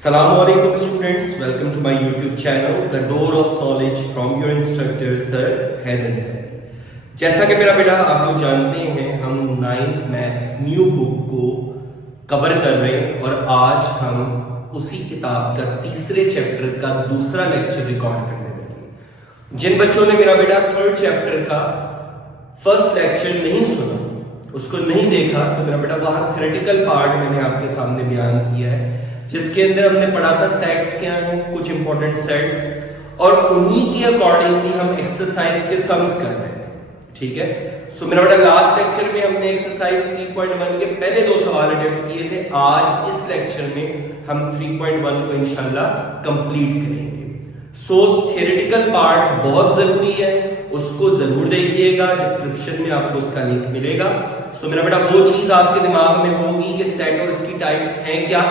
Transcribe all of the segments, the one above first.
Assalamualaikum students, welcome to my YouTube channel, The Door of Knowledge from your instructor Sir Haider sir. जैसा कि मेरा बेटा आप लोग जानते हैं, हम 9th मैथ्स न्यू बुक को कवर कर रहे हैं और आज हम उसी किताब का तीसरे चैप्टर का दूसरा लेक्चर रिकॉर्ड करने लगे। जिन बच्चों ने मेरा बेटा थर्ड चैप्टर का फर्स्ट लेक्चर नहीं सुना, उसको नहीं देखा, तो मेरा बेटा वहां थ्योरेटिकल पार्ट मैंने आपके सामने बयान किया है, जिसके अंदर हमने पढ़ा था सेट्स क्या हैं, कुछ इंपॉर्टेंट सेट्स, और उन्हीं के अकॉर्डिंगली हम एक्सरसाइज के सम्स कर रहे थे। ठीक है, सो मेरा बेटा लास्ट लेक्चर में हमने एक्सरसाइज 3.1 के पहले दो सवाल अटेम्प्ट किए थे। आज इस लेक्चर में हम 3.1 को इंशाल्लाह कंप्लीट करेंगे। सो थ्योरेटिकल पार्ट बहुत जरूरी है, उसको जरूर देखिएगा, डिस्क्रिप्शन में आपको उसका लिंक मिलेगा। सो मेरा बेटा वो चीज आपके दिमाग में होगी कि सेट और इसकी टाइप्स हैं क्या,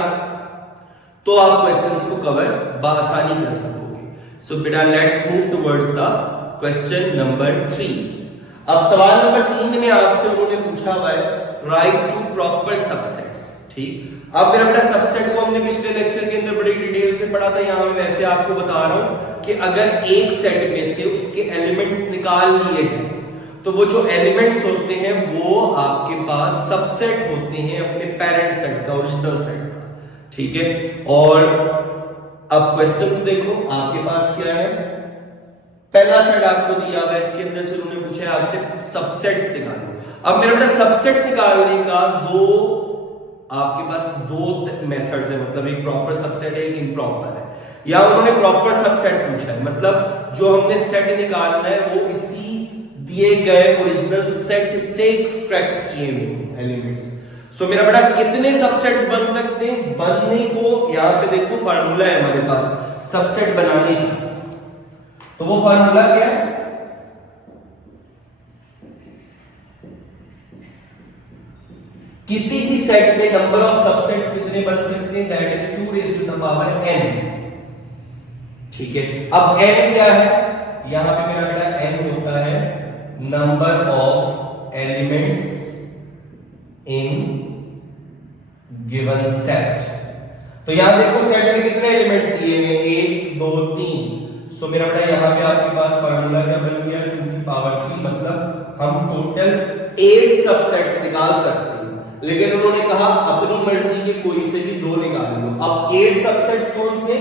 तो आप क्वेश्चंस को कवर बआसानी कर सकोगे। सो बेटा let's move towards the question number 3। अब सवाल नंबर 3 में आपसे उन्होंने पूछा हुआ है राइट टू प्रॉपर सबसेट्स। ठीक, अब मेरा बेटा सबसेट को हमने पिछले लेक्चर के अंदर बड़ी डिटेल से पढ़ा था, यहां मैं वैसे आपको बता रहा हूं कि अगर एक सेट में से उसके एलिमेंट्स निकाल लिए जाए तो वो जो एलिमेंट्स होते हैं वो आपके पास सबसेट होते हैं अपने पेरेंट सेट का, ओरिजिनल सेट का। ठीक है, और अब क्वेश्चंस देखो आपके पास क्या है। पहला सेट आपको दिया हुआ है, इसके अंदर से उन्होंने पूछा है आपसे सबसेट्स निकालो। अब मेरा बेटा सबसेट निकालने का आपके पास दो मेथड्स है, मतलब एक प्रॉपर सबसेट है, एक इम्प्रॉपर है। या उन्होंने प्रॉपर सबसेट पूछा है, मतलब जो हमने सेट निकालना है वो इसी दिए गए ओरिजिनल सेट से एक्सट्रैक्ट किए हुए एलिमेंट्स। सो मेरा बेटा कितने सबसेट्स बन सकते हैं, बनने को यहां पे देखो फार्मूला है हमारे पास सबसेट बनाने का। तो वो फार्मूला क्या है, किसी भी सेट में नंबर ऑफ सबसेट्स कितने बन सकते हैं, that is 2 raise to the power n। ठीक है, अब n क्या है, यहां पे मेरा बेटा n होता है number of elements in given set. तो यहां देखो सेट में कितने एलिमेंट्स दिए हुए, 1 2 3। सो मेरा बेटा यहां पे आपके पास फार्मूला क्या बन गया, 2 की पावर 3, मतलब हम टोटल 8 सबसेट्स निकाल सकते हैं। लेकिन उन्होंने कहा अपनी मर्जी के कोई से भी 2 निकाल लो। अब 8 सबसेट्स कौन से,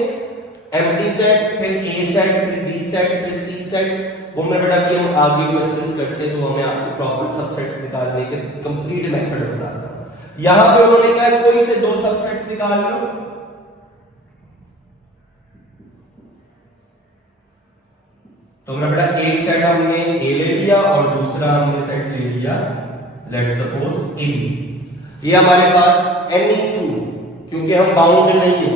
एम्प्टी सेट, फिर ए सेट, फिर बी सेट, फिर सी सेट। वो मेरा बेटा भी हम आगे क्वेश्चंस करते हैं तो हमें आपको प्रॉपर सबसेट्स निकालने के कंप्लीट मेथड बताता हूं। यहां पे उन्होंने कहा कोई से 2 सबसेट्स निकाल लो। तो मेरा बेटा एक सेट हमने ए ले लिया और दूसरा हमने सेट ले लिया लेट्स सपोज ए बी। ये हमारे पास n(2), क्योंकि हम बाउंड नहीं है,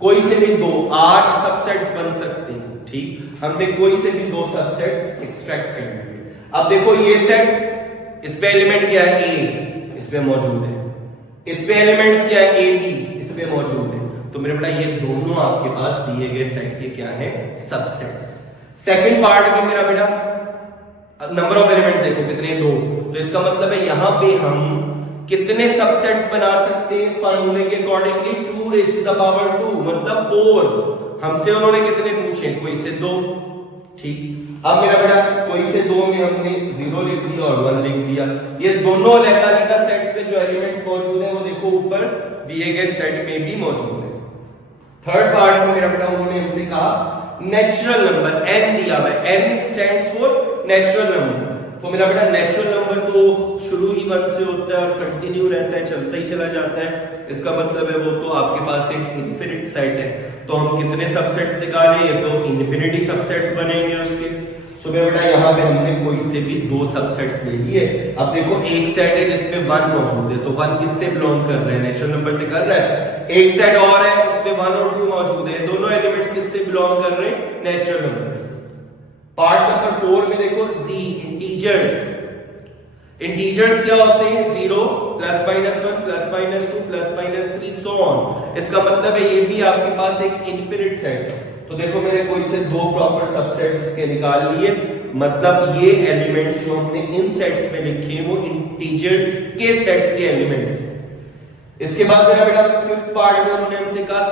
कोई से भी 2 8 सबसेट्स बन सकते हैं। ठीक, हमने कोई से भी 2 सबसेट्स एक्सट्रैक्ट कर लिए। अब देखो ये सेट, इस पे एलिमेंट क्या है, ए, इसमें मौजूद है, इस पे एलिमेंट्स क्या है, ए बी, इस पे मौजूद है। तो मेरे बेटा ये दोनों आपके पास दिए गए सेट के क्या है, सबसेट्स। सेकंड पार्ट में मेरा बेटा नंबर ऑफ एलिमेंट्स देखो कितने, 2। तो इसका मतलब है यहां पे हम कितने सबसेट्स बना सकते हैं इस फार्मूले के accordingly, 2 raise to the power 2, मतलब 4। हमसे उन्होंने कितने पूछे, कोई से 2। ठीक, अब मेरा बेटा कोई से 2 में हमने 0 लिख दिया और 1 लिख दिया। ये दोनों अलग-अलग सेट्स में जो एलिमेंट्स मौजूद हैं वो देखो ऊपर दिए गए सेट में भी मौजूद है। थर्ड पार्ट में मेरा बेटा उन्होंने हमसे कहा नेचुरल नंबर n दिया हुआ है, n stands for natural number. तो मेरा बेटा नेचुरल नंबर तो शुरू ही 1 से होता है और कंटिन्यू रहता है, चलता ही चला जाता है। इसका मतलब है वो तो आपके पास एक इनफिनिट सेट है। तो हम कितने सबसेट्स निकालें, तो इनफिनिटी सबसेट्स बनेंगे उसके। सो मेरा बेटा यहाँ पे हमने कोई से भी 2 सबसेट्स ले लिए। अब देखो एक सेट है जिसमें 1 मौजूद है, तो 1 किससे बिलोंग कर रहा है, नेचुरल नंबर से कर रहा है। एक सेट और है उसमें 1 और 2 मौजूद है, दोनों एलिमेंट्स किससे बिलोंग कर रहे हैं, नेचुरल नंबर से। पार्ट नंबर 4 में देखो जी, इंटीजर्स। इंटीजर्स क्या होते हैं, 0 +-1 +-2 +-3 सो ऑन। इसका मतलब है ये भी आपके पास एक इनफिनिट सेट है। तो देखो मैंने कोई से 2 प्रॉपर सबसेट्स इसके निकाल लिए, मतलब ये एलिमेंट्स जो हमने इन सेट्स में लिखे वो इंटीजर्स के सेट के एलिमेंट्स हैं। इसके बाद मेरा बेटा फिफ्थ पार्ट में उन्होंने हमसे कहा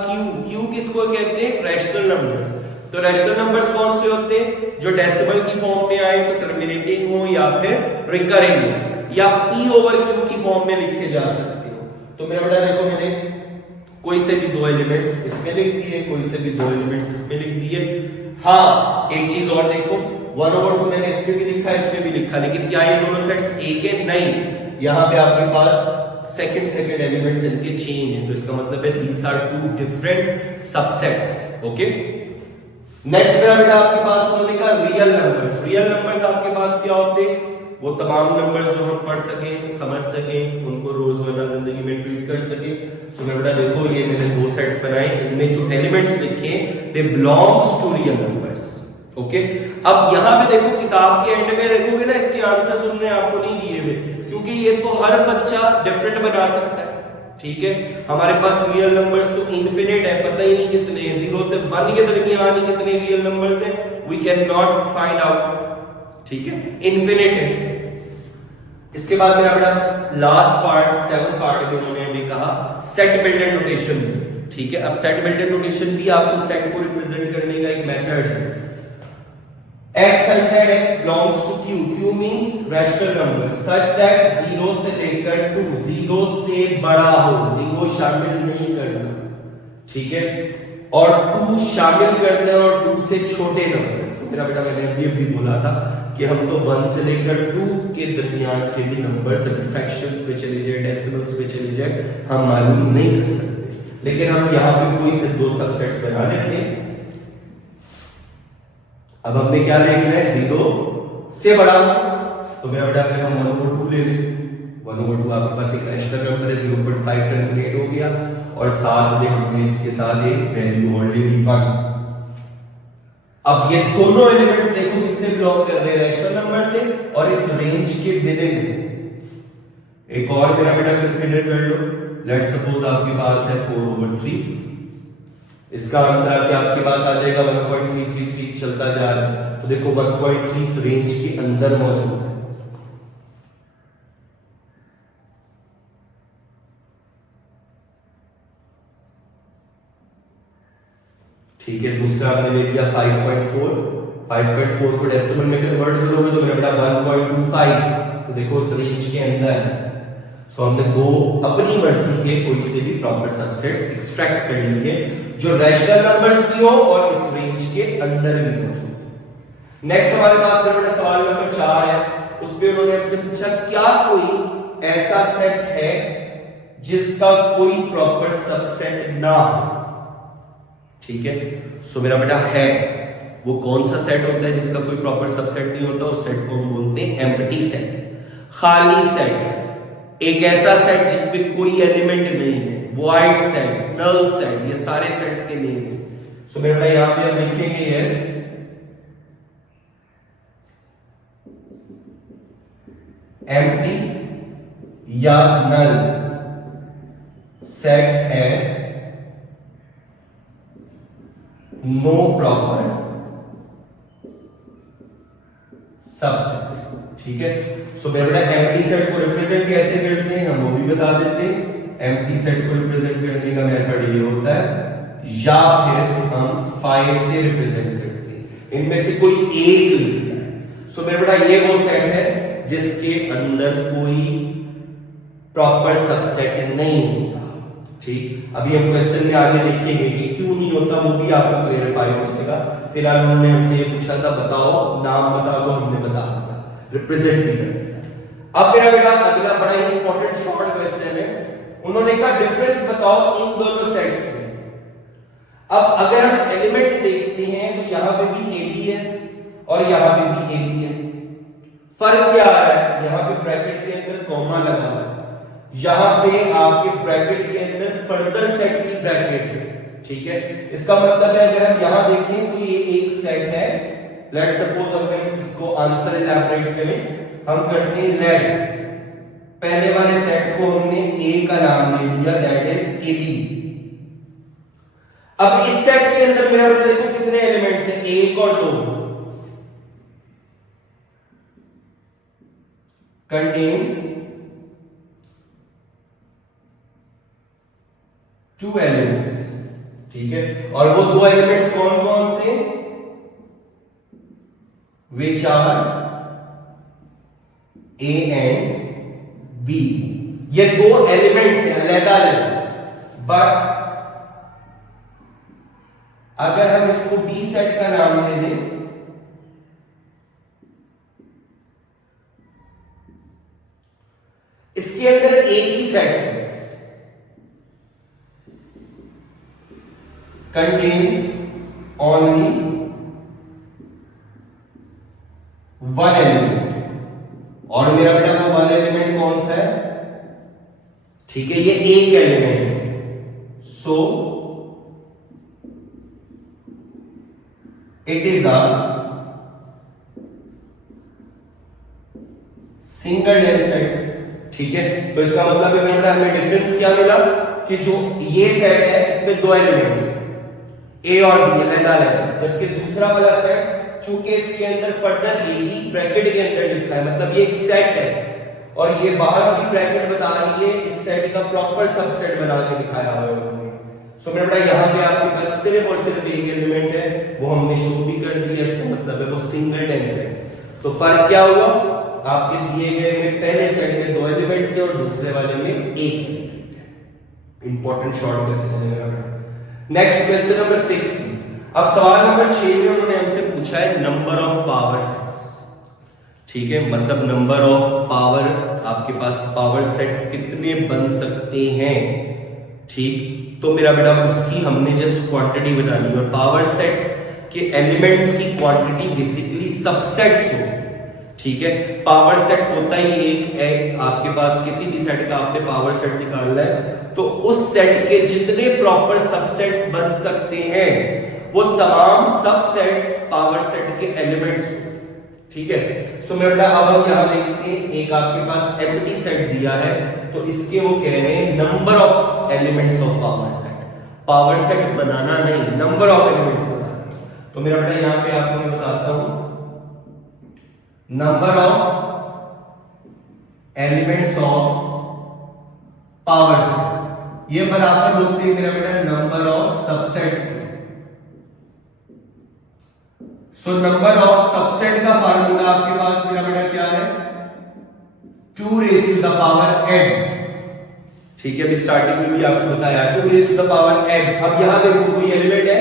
क्यू किसको कहते हैं? Rational numbers. तो रैशनल नंबर्स कौन से होते हैं? जो डेसिमल की फॉर्म में आए, तो टर्मिनेटिंग हो या फिर रिकरिंग हो, या p ओवर q की फॉर्म में लिखे जा सकते हो। तो मेरा बेटा देखो, मैंने कोई से भी दो एलिमेंट्स इसमें लिख दिए, कोई से भी दो एलिमेंट्स इसमें लिख दिए। हाँ, एक चीज और देखो, 1/2 मैंने इसमें भी लिखा, इसमें भी लिखा, लेकिन क्या ये दोनों सेट्स एक है? नहीं, यहां पे आपके पास सेकंड एलिमेंट्स इनके चेंज है, तो इसका मतलब है these are two different subsets. Okay, next मेरा बेटा आपके पास उन्होंने कहा रियल नंबर्स। रियल नंबर्स आपके पास क्या होते हैं? वो तमाम नंबर्स जो हम पढ़ सकें, समझ सकें, उनको रोजमर्रा जिंदगी में ट्रीट कर सकें। सो मेरा बेटा देखो, ये मैंने दो सेट्स बनाए, इनमें जो एलिमेंट्स लिखे they belongs to real numbers. Okay, अब यहां पे देखो, किताब के एंड में देखोगे ना, इसके आंसर्स उन्होंने आपको नहीं दिए हुए, क्योंकि ये तो हर बच्चा डिफरेंट बना सकता है। ठीक है, हमारे पास रियल नंबर्स तो इनफिनिट है, पता ही नहीं कितने हैं, 0 से 1 के दरमियान ही कितने रियल नंबर्स हैं, we can not find out. ठीक है, इनफिनिट है। इसके बाद मेरा बेटा लास्ट पार्ट, 7th पार्ट में उन्होंने हमें कहा सेट बिल्टेड नोटेशन। ठीक है, अब सेट बिल्टेड नोटेशन भी आपको सेट को रिप्रेजेंट करने का एक मेथड है। x such that x belongs to q means rational number such that 0 से लेकर 2, 0 से बड़ा हो, 0 शामिल नहीं करना। ठीक है, और 2 शामिल करना और 2 से छोटे नंबर्स। तो मेरा बेटा मैंने अभी बोला था कि हम तो 1 से लेकर 2 के दरमियान के भी नंबर्स, फ्रैक्शंस में चले जाए, डेसिमल्स में चले जाए, हम मालूम नहीं कर सकते, लेकिन हम यहाँ पे कोई से दो सबसेट्स बना लेते हैं। अब हमने क्या लिखना है? 0 से बड़ा। तो मेरा बेटा अगर हम 1/2 ले लें, 1/2 आपके पास एक एक्स्ट्रा नंबर है, 0.5 टर्मिनेट हो गया, और साथ में हमने इसके साथ एक वैल्यू और ले ली 1। अब ये दोनों एलिमेंट्स देखो किससे बिलोंग कर रहे हैं? रैशनल नंबर से, और इस रेंज के विद इन। एक और मेरा बेटा कंसीडर कर लो, लेट्स सपोज आपके पास है 4/3। इसका आंसर आपके पास आ जाएगा 1.333 चलता जा रहा है। तो देखो 1.3 इस रेंज के अंदर मौजूद है। ठीक है, दूसरा आपने ले लिया 5.4। 5.4 को डेसिमल में कन्वर्ट करोगे तो मेरा बेटा 1.25। तो देखो उस रेंज के अंदर है। सो हमने दो अपनी मर्जी के कोई से भी प्रॉपर सबसेट्स एक्सट्रैक्ट कर लिए जो रैशनल नंबर्स भी हो और इस रेंज के अंदर भी मौजूद। नेक्स्ट हमारे पास बेटा सवाल नंबर 4 है, उस पे उन्होंने हमसे पूछा क्या कोई ऐसा सेट है जिसका कोई प्रॉपर सबसेट ना हो। ठीक है, सो मेरा बेटा है, वो कौन सा सेट होता है जिसका कोई प्रॉपर सबसेट नहीं होता? उस सेट को हम बोलते हैं एम्प्टी सेट, खाली सेट। एक ऐसा सेट जिसमें कोई एलिमेंट नहीं है, वॉइड सेट, नल सेट, ये सारे सेट्स के नेम है। सो मेरा बेटा यहां पे हम लिखेंगे यस एम्प्टी या null set has no proper subset. ठीक है, सो मेरा बेटा एम्प्टी सेट को रिप्रेजेंट कैसे करते हैं हम वो भी बता देते हैं। एम्प्टी सेट को रिप्रेजेंट करने का मेथड ये होता है या फिर हम फाइ से रिप्रेजेंट करते हैं, इनमें से कोई एक लिखना है। सो मेरा बेटा ये वो सेट है जिसके अंदर कोई प्रॉपर सबसेट नहीं होता। ठीक, अभी हम क्वेश्चन में आगे देखेंगे कि क्यों नहीं होता, वो भी आपको क्लियरिफाई हो जाएगा। फिलहाल उन्होंने हमसे ये पूछा था बताओ, नाम बता दो, हमने बता दिया, रिप्रेजेंट भी कर दिया। अब मेरा बेटा अगला बड़ा ही इंपॉर्टेंट शॉर्ट क्वेश्चन है, उन्होंने कहा डिफरेंस बताओ इन दोनों सेट्स में। अब अगर हम एलिमेंट देखते हैं तो यहां पे भी ए बी है और यहां पे भी ए बी है। फर्क क्या आ रहा है? यहां पे ब्रैकेट के अंदर कॉमा लगा हुआ है, यहां पे आपके ब्रैकेट के अंदर फर्दर सेट की ब्रैकेट है। ठीक है, इसका मतलब है अगर हम यहां देखें तो ये एक सेट है। लेट्स सपोज हम इसको आंसर इलैबोरेट करें, हम करते हैं लेट पहले वाले सेट को हमने ए का नाम दे दिया, दैट इज ए बी। अब इस सेट के अंदर मेरा बेटा देखो कितने एलिमेंट्स हैं, 1 और 2, कंटेन्स 2 एलिमेंट्स, ठीक है। और वो 2 एलिमेंट्स कौन कौन से, which are A and B. ये 2 एलिमेंट्स हैं अलग-अलग, बट अगर हम इसको बी सेट का नाम दे दें, इसके अंदर एक ही सेट है, कंटेन्स ओनली 1 एलिमेंट। और मेरा बेटा वो 1 एलिमेंट कौन सा है, ठीक है, ये एक एलिमेंट है। So it is a singleton set, ठीक है। तो इसका मतलब हमें डिफरेंस क्या मिला कि जो ये सेट है इसमें 2 एलिमेंट्स हैं, ए और बी अलग-अलग, जबकि दूसरा वाला सेट चूंकि इसके अंदर फर्दर ए बी ब्रैकेट के अंदर लिखा है, मतलब ये एक सेट है और ये बाहर वाली ब्रैकेट बता रही है इस सेट का प्रॉपर सबसेट बना के दिखाया हुआ है उन्होंने। सो मेरा बेटा यहाँ पे आपके पास सिर्फ और सिर्फ एक एलिमेंट है, वो हमने शो भी कर दिया, इसका मतलब है वो सिंगल डेंस है। तो फर्क क्या हुआ, आपके दिए गए में पहले सेट में 2 एलिमेंट्स है और दूसरे वाले में एक एलिमेंट है। इंपॉर्टेंट शॉर्ट क्वेश्चन है मेरा बेटा। Next question number 6। अब सवाल नंबर 6 में उन्होंने हमसे पूछा है नंबर ऑफ पावर सेट्स, ठीक है, मतलब नंबर ऑफ पावर, आपके पास पावर सेट कितने बन सकते हैं, ठीक। तो मेरा बेटा उसकी हमने जस्ट क्वांटिटी बता दी, और पावर सेट के एलिमेंट्स की क्वांटिटी बेसिकली सबसेट्स होती है, ठीक है। पावर सेट होता ही एक है, आपके पास किसी भी सेट का आपने पावर सेट निकालना है तो उस सेट के जितने प्रॉपर सबसेट्स बन सकते हैं वो तमाम सबसेट्स पावर सेट के एलिमेंट्स, ठीक है। सो मेरा बेटा अब हम यहां देखते हैं, एक आपके पास एम्प्टी सेट दिया है तो इसके वो कह रहे हैं number of elements of power set, power set बनाना नहीं, नंबर ऑफ एलिमेंट्स बनाना। तो मेरा बेटा यहां पे आपको मैं बताता हूं, number of elements of power set ये बराबर होते हैं मेरा बेटा number of subsets. So number of subset का फार्मूला आपके पास मेरा बेटा क्या है, 2 raise to the power n, ठीक है। अभी स्टार्टिंग में भी आपको बताया 2 raise to the power n। अब यहां देखो कोई एलिमेंट है,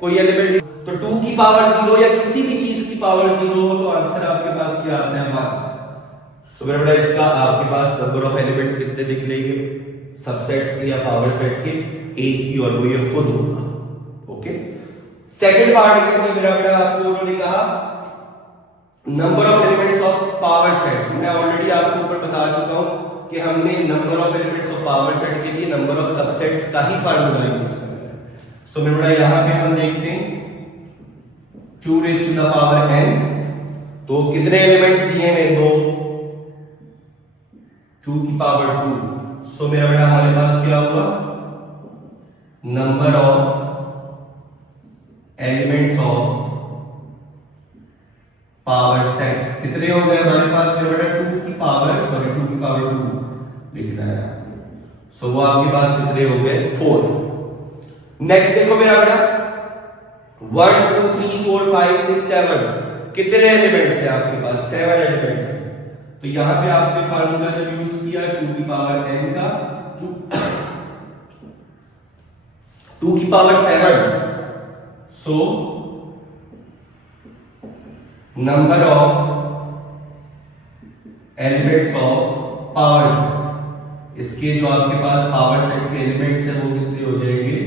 कोई एलिमेंट, तो 2 की पावर 0 या किसी भी चीज की पावर 0 हो तो आंसर आपके पास क्या आता है 1। सो मेरा बेटा इसका आपके पास नंबर ऑफ एलिमेंट्स कितने दिख लेंगे सबसेट्स के या पावर सेट के, एक ही, और वो ये खुद होगा, ओके। सेकंड पार्ट के अंदर मेरा बेटा आपको उन्होंने कहा number of elements of power set. मैं ऑलरेडी आपको ऊपर बता चुका हूं कि हमने number of elements of power set के लिए नंबर ऑफ सबसेट्स का ही फार्मूला यूज करना है। सो मेरा बेटा यहां पे हम देखते हैं 2 raise to the power n, तो कितने एलिमेंट्स दिए हैं, 2 की पावर 2। सो मेरा बेटा हमारे पास क्या हुआ, number of elements of power set कितने हो गए हमारे पास, मेरा बेटा 2 की पावर 2 लिखना है आपको। सो वो आपके पास कितने हो गए, 4। नेक्स्ट देखो मेरा बेटा 1 2 3 4 5 6 7 कितने एलिमेंट्स हैं आपके पास, 7 एलिमेंट्स हैं। तो यहां पे आपने फार्मूला जब यूज किया 2 की पावर n का 2 की power 7, so number of elements of power set, इसके जो आपके पास पावर सेट के एलिमेंट्स हैं वो कितने हो जाएंगे,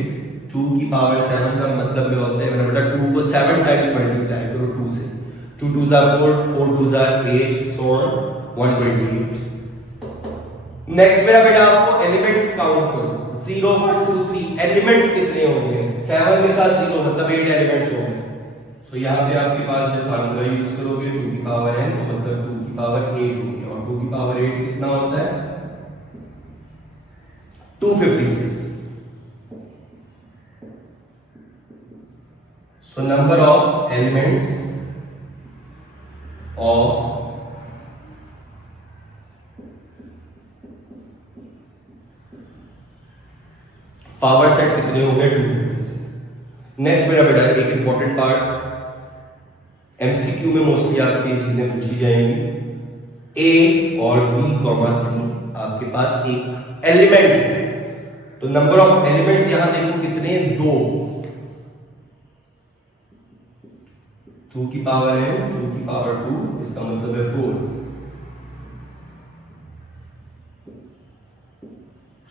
2 की पावर 7 का मतलब में होता है मेरा बेटा 2 को 7 टाइम्स मल्टीप्लाई करो 2 से, 2 2 जा 4 4 2 जा 8 सो ऑन 128। नेक्स्ट मेरा बेटा आपको एलिमेंट्स काउंट करो, 0 1 2 3 एलिमेंट्स कितने होंगे, 7 के साथ 0 मतलब 8 एलिमेंट्स होंगे। सो यहाँ पे आपके पास जब फार्मूला यूज करोगे 2 की पावर n तो मतलब 2 की पावर 8 होगी, और 2 की पावर 8 कितना होता है 256। सो number of elements of power set कितने हो गए 256। नेक्स्ट मेरा बेटा एक इंपॉर्टेंट पार्ट, एमसीक्यू में मोस्टली आपसे ये चीजें पूछी जाएंगी। ए और बी कॉमा सी आपके पास एक एलिमेंट है, तो नंबर ऑफ एलिमेंट्स यहां देखो कितने, 2, 2 की पावर है 2 की पावर 2, इसका मतलब है 4।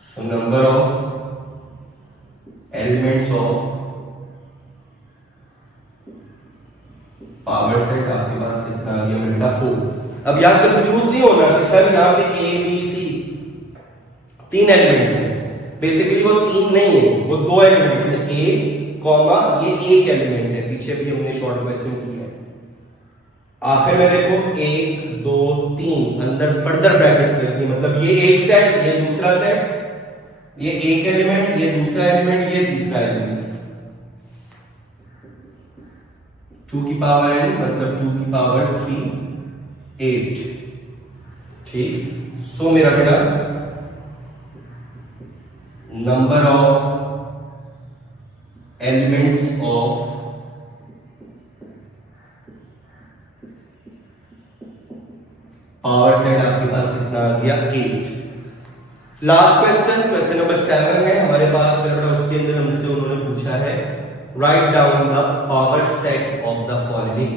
सो number of elements of power set आपके पास कितना आ गया बेटा 4। अब यहां कंफ्यूज नहीं होना कि सर यहां पे ए बी सी 3 एलिमेंट्स हैं, बेसिकली वो 3 नहीं है, वो 2 एलिमेंट्स है, ए कॉमा ये एक एलिमेंट है, पीछे भी हमने शॉर्ट क्वेश्चन किया है। आखिर में देखो 1 2 3 अंदर फर्दर ब्रैकेट्स लगती है, मतलब ये एक सेट, ये दूसरा सेट, ये एक एलिमेंट, ये दूसरा एलिमेंट, ये तीसरा एलिमेंट। 2 की पावर n मतलब 2 की पावर 3 8। ठीक, सो मेरा बेटा number of elements of power set आपके पास कितना आ गया 8। लास्ट क्वेश्चन, क्वेश्चन नंबर 7 है हमारे पास मेरा बेटा, उसके अंदर हमसे उन्होंने पूछा है write down the power set of the following.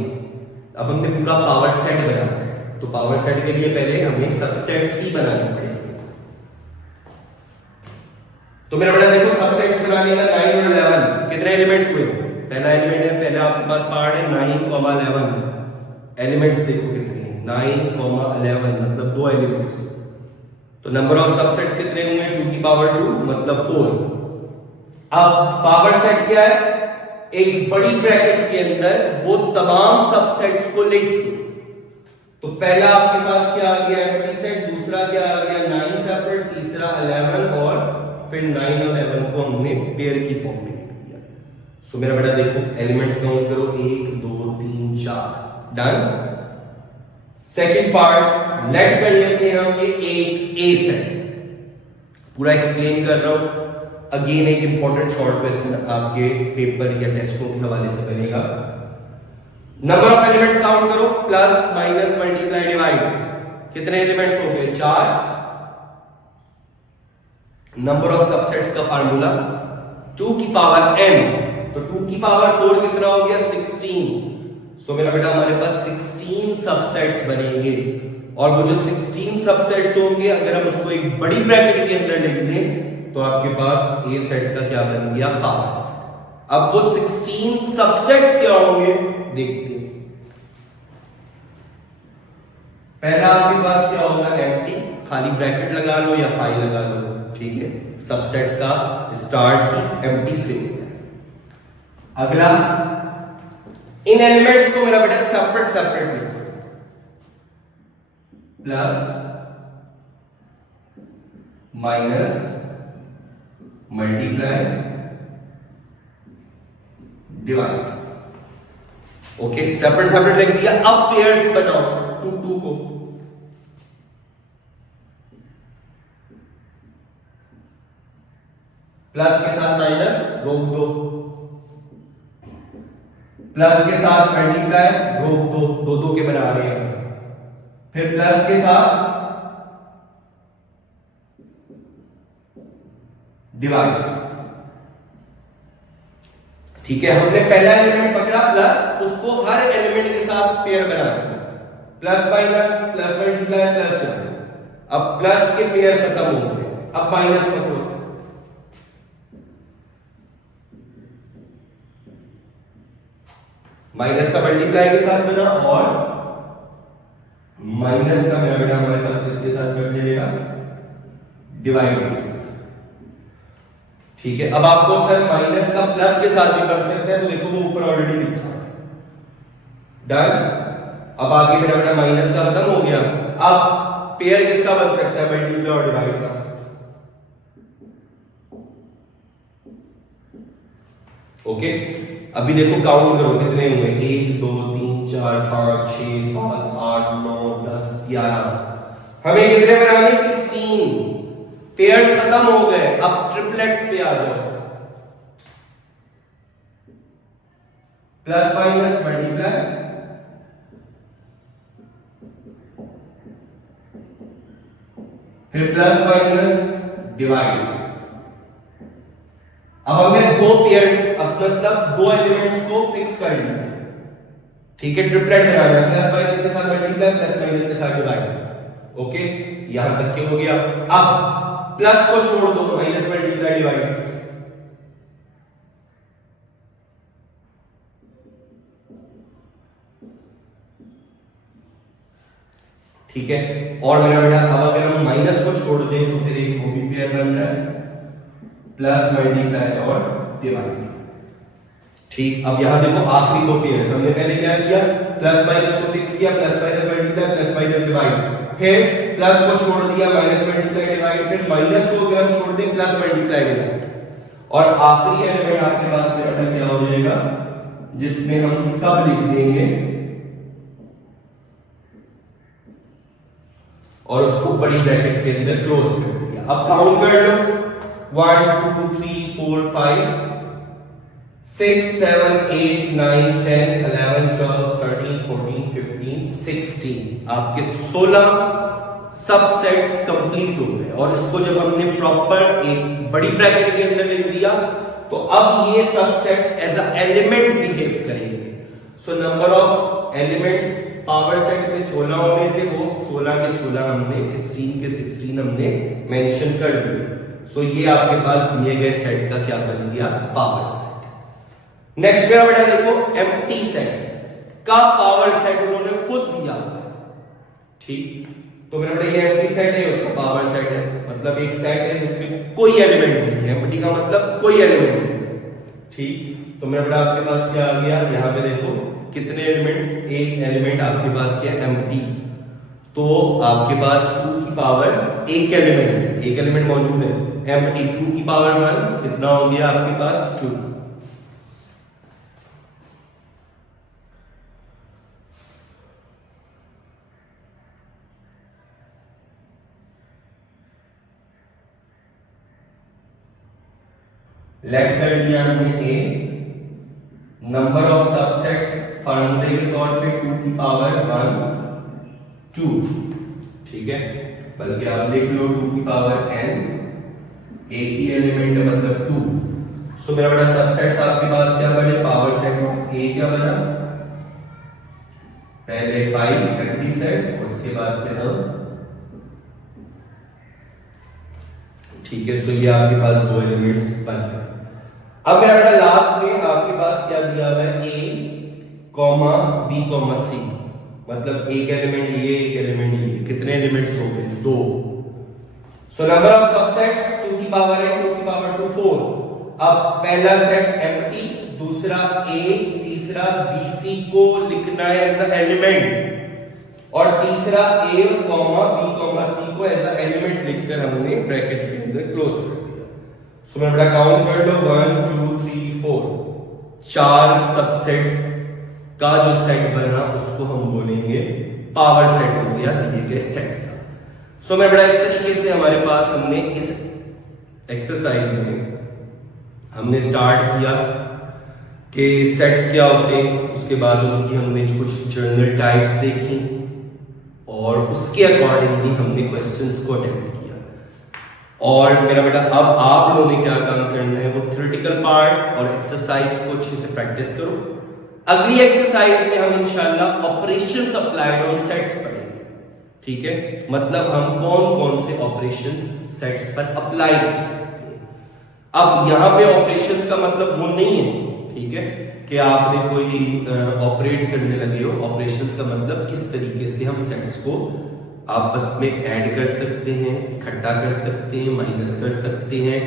अब हमने पूरा पावर सेट बनाना है, तो पावर सेट के लिए पहले हमें सबसेट्स ही बनाने पड़ेंगे। तो मेरा बेटा देखो सबसेट्स बनाने का 9 और 11 कितने एलिमेंट्स हुए, पहला एलिमेंट है, पहले आपके पास पार्ट है 9, 11 एलिमेंट्स देखो कितने हैं 9, 11 मतलब 2 एलिमेंट्स। तो नंबर ऑफ सबसेट्स कितने होंगे 2 की पावर 2 मतलब 4। अब पावर सेट क्या है, एक बड़ी ब्रैकेट के अंदर वो तमाम सबसेट्स को लिख दो। तो पहला आपके पास क्या आ गया एम्प्टी सेट, दूसरा क्या आ गया 9 सेपरेट, तीसरा 11 और फिर 9 और 11 को हमने पेयर की फॉर्म में लिख दिया। सो मेरा बेटा देखो एलिमेंट्स काउंट करो 1 2 3 4 डन। सेकंड पार्ट लेट कर लेते हैं हम ये एक ए सेट, पूरा एक्सप्लेन कर रहा हूं। अगेन एक इंपॉर्टेंट शॉर्ट क्वेश्चन आपके पेपर या टेस्टों के हवाले से बनेगा। नंबर ऑफ एलिमेंट्स काउंट करो, प्लस माइनस मल्टीप्लाई डिवाइड, कितने एलिमेंट्स हो गए 4। नंबर ऑफ सबसेट्स का फार्मूला 2 की पावर n, तो 2 की पावर 4 कितना हो गया 16। सो मेरा बेटा हमारे पास 16 सबसेट्स बनेंगे, और वो जो 16 सबसेट्स होंगे अगर हम उसको एक बड़ी ब्रैकेट के अंदर लिख दें तो आपके पास ए सेट का क्या बन गया पावर सेट। अब वो 16 सबसेट्स क्या होंगे देखते हैं। पहला आपके पास क्या होगा एम्प्टी, खाली ब्रैकेट लगा लो या फाइल लगा लो, ठीक है, सबसेट का स्टार्ट ही एम्प्टी से होता है। अगला इन एलिमेंट्स को मेरा बेटा सेपरेट सेपरेट लिखो, plus minus multiply divide. Okay separate separate लिख दिया। अब पेयर्स बनाओ 2 2 को, प्लस के साथ माइनस रोक दो, प्लस के साथ मल्टीप्लाई रोक दो, 2 2 के बना रहे हैं, फिर प्लस के साथ डिवाइड। ठीक है, हमने पहला एलिमेंट पकड़ा प्लस, उसको हर एलिमेंट के साथ पेयर बना दिया, plus minus plus multiply plus divide. अब प्लस के पेयर खत्म हो गए, अब माइनस पकड़ो, माइनस का मल्टीप्लाई के साथ बना और माइनस का मेरा बेटा हमारे पास किसके साथ बन जाएगा डिवाइड के साथ। ठीक है, अब आपको सर माइनस का प्लस के साथ भी बन सकता है, तो देखो वो ऊपर ऑलरेडी लिखा है डन। अब आगे मेरा बेटा माइनस का खत्म हो गया, अब पेयर किसका बन सकता है मल्टीप्लाई और डिवाइड का। ओके अभी देखो काउंट करो कितने हुए 1 2 3 4 5 6 7 8 9 10 11। हमें कितने बनाने 16। पेयर्स खत्म हो गए, अब ट्रिपलेट्स पे आ जाओ। प्लस माइनस मल्टीप्लाई, फिर प्लस माइनस डिवाइड। अब हमने दो पेयर्स, अब मतलब दो एलिमेंट्स को फिक्स कर लिया, ठीक है। ट्रिपलेट बनाना है, प्लस माइनस के साथ मल्टीप्लाई, प्लस माइनस के साथ डिवाइड। ओके, यहां तक के हो गया। अब प्लस को छोड़ दो, माइनस मल्टीप्लाई डिवाइड। ठीक है, और मेरा बेटा अब अगर हम माइनस को छोड़ दें तो फिर एक वो भी पेयर बन रहा है, प्लस मल्टीप्लाई और डिवाइड। ठीक, अब यहां देखो आखिरी दो पेयर्स हमने पहले क्या किया, प्लस माइनस को फिक्स किया, plus minus multiply, plus minus divide, फिर प्लस को छोड़ दिया, माइनस मल्टीप्लाई डिवाइड, फिर माइनस को अगर हम छोड़ दें प्लस मल्टीप्लाई डिवाइड, और आखिरी एलिमेंट आपके पास में बेटा क्या हो जाएगा, जिसमें हम सब लिख देंगे और उसको बड़ी ब्रैकेट के अंदर क्लोज कर दिया। अब काउंट कर लो, 1 2 3 4 5 6 7 8 9 10 11 12 13 14 15 16 आपके 16 सबसेट्स कंप्लीट हो गए। और इसको जब हमने प्रॉपर एक बड़ी ब्रैकेट के अंदर लिख दिया तो अब ये subsets as a element behave करेंगे। So number of elements power set में 16 होने थे, वो 16 के 16 हमने 16 के 16 हमने मेंशन कर दिए। सो ये आपके पास दिए गए सेट का क्या बन गया, पावर सेट। नेक्स्ट मेरा बेटा देखो, एम्प्टी सेट का पावर सेट उन्होंने खुद दिया, ठीक। तो मेरा बेटा ये एम्प्टी सेट है, उसका पावर सेट है, मतलब एक सेट है जिसमें कोई एलिमेंट नहीं है। एम्प्टी का मतलब कोई एलिमेंट नहीं है, ठीक। तो मेरा बेटा आपके पास क्या आ गया, यहां पे देखो कितने एलिमेंट्स, एक एलिमेंट आपके पास क्या, एम्प्टी। तो आपके पास 2 की पावर एक एलिमेंट है, एक एलिमेंट मौजूद है, एम्प्टी। 2 की पावर 1 कितना हो गया आपके पास, 2। लेट कर दिया हमने ए, नंबर ऑफ सबसेट्स फार्मूले के तौर पे 2 की पावर 1 2, ठीक है। बल्कि आप लिख लो 2 की पावर n, एक ही एलिमेंट है मतलब 2। सो मेरा बेटा सबसेट्स आपके पास क्या बने, पावर सेट ऑफ ए क्या बना, पहले 5 एम्प्टी सेट, उसके बाद क्या नाम, ठीक है। सो ये आपके पास दो एलिमेंट्स बन गए। अब मेरा बेटा लास्ट में आपके पास क्या दिया हुआ है, a, b, c, मतलब एक एलिमेंट ये, एक एलिमेंट ये, कितने एलिमेंट्स हो गए, 2। सो नंबर ऑफ सबसेट्स 2 की पावर है 2 की पावर 2 4। अब पहला सेट एम्प्टी, दूसरा a, तीसरा b, c को लिखना है एज अ एलिमेंट, और तीसरा a, b, c को एज अ एलिमेंट लिखकर हमने ब्रैकेट के अंदर क्लोज कर दिया। सो मैं बेटा काउंट कर लो, 1 2 3 4, 4 सबसेट्स का जो सेट बना उसको हम बोलेंगे पावर सेट हो गया दिए गए सेट का। सो मैं बेटा इस तरीके से हमारे पास हमने इस एक्सरसाइज में हमने स्टार्ट किया कि सेट्स क्या होते हैं, उसके बाद उनकी हमने कुछ जनरल टाइप्स देखी और उसके अकॉर्डिंगली हमने क्वेश्चंस को अटेम्प्ट किया। और मेरा बेटा अब आप लोगों ने क्या काम करना है, वो थ्योरेटिकल पार्ट और एक्सरसाइज को अच्छे से प्रैक्टिस करो। अगली एक्सरसाइज में हम इंशाल्लाह ऑपरेशंस अप्लाइड ऑन सेट्स पढ़ेंगे, ठीक है। मतलब हम कौन कौन से ऑपरेशंस सेट्स पर अप्लाई कर सकते हैं। अब यहां पे ऑपरेशंस का मतलब वो नहीं है, ठीक है, कि आपने कोई ऑपरेट करने लगे हो। ऑपरेशंस का मतलब किस तरीके से हम सेट्स को आपस में ऐड कर सकते हैं, इकट्ठा कर सकते हैं, माइनस कर सकते हैं,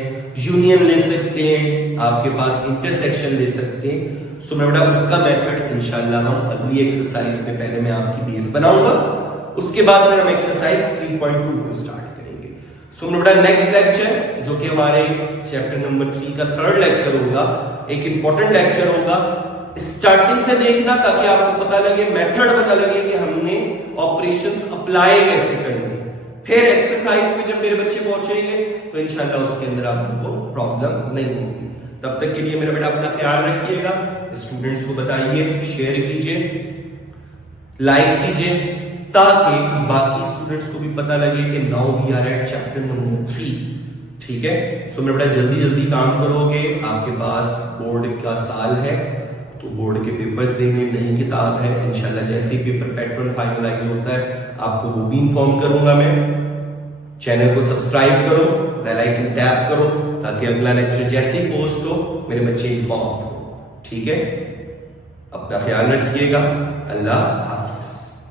यूनियन ले सकते हैं, आपके पास इंटरसेक्शन ले सकते हैं। सो मैं बेटा उसका मेथड इंशाल्लाह हम अगली एक्सरसाइज में, पहले मैं आपकी बेस बनाऊंगा, उसके बाद में हम एक्सरसाइज 3.2 को स्टार्ट करेंगे। सो मैं बेटा नेक्स्ट लेक्चर जो कि हमारे चैप्टर नंबर 3 का थर्ड लेक्चर होगा, एक इंपॉर्टेंट लेक्चर होगा। स्टार्टिंग से देखना ताकि आपको पता लगे, मेथड पता लगे कि हमने ऑपरेशंस अप्लाई कैसे करने, फिर एक्सरसाइज पे जब मेरे बच्चे पहुंचेंगे तो इंशाल्लाह उसके अंदर आप लोगों को प्रॉब्लम नहीं होगी। तब तक के लिए मेरा बेटा अपना ख्याल रखिएगा, स्टूडेंट्स को बताइए, शेयर कीजिए, लाइक कीजिए, ताकि बाकी स्टूडेंट्स को भी पता लगे कि now we are at chapter number 3। ठीक है, सो मेरा बेटा जल्दी जल्दी काम करोगे, आपके पास बोर्ड का साल है तो बोर्ड के पेपर्स देंगे, नई किताब है, इंशाल्लाह जैसे ही पेपर पैटर्न फाइनलाइज होता है आपको वो भी इंफॉर्म करूंगा मैं। चैनल को सब्सक्राइब करो, बेल आइकन टैप करो, ताकि अगला लेक्चर जैसे ही पोस्ट हो मेरे बच्चे इंफॉर्म हो। ठीक है, अपना ख्याल रखिएगा, अल्लाह हाफ़िज़।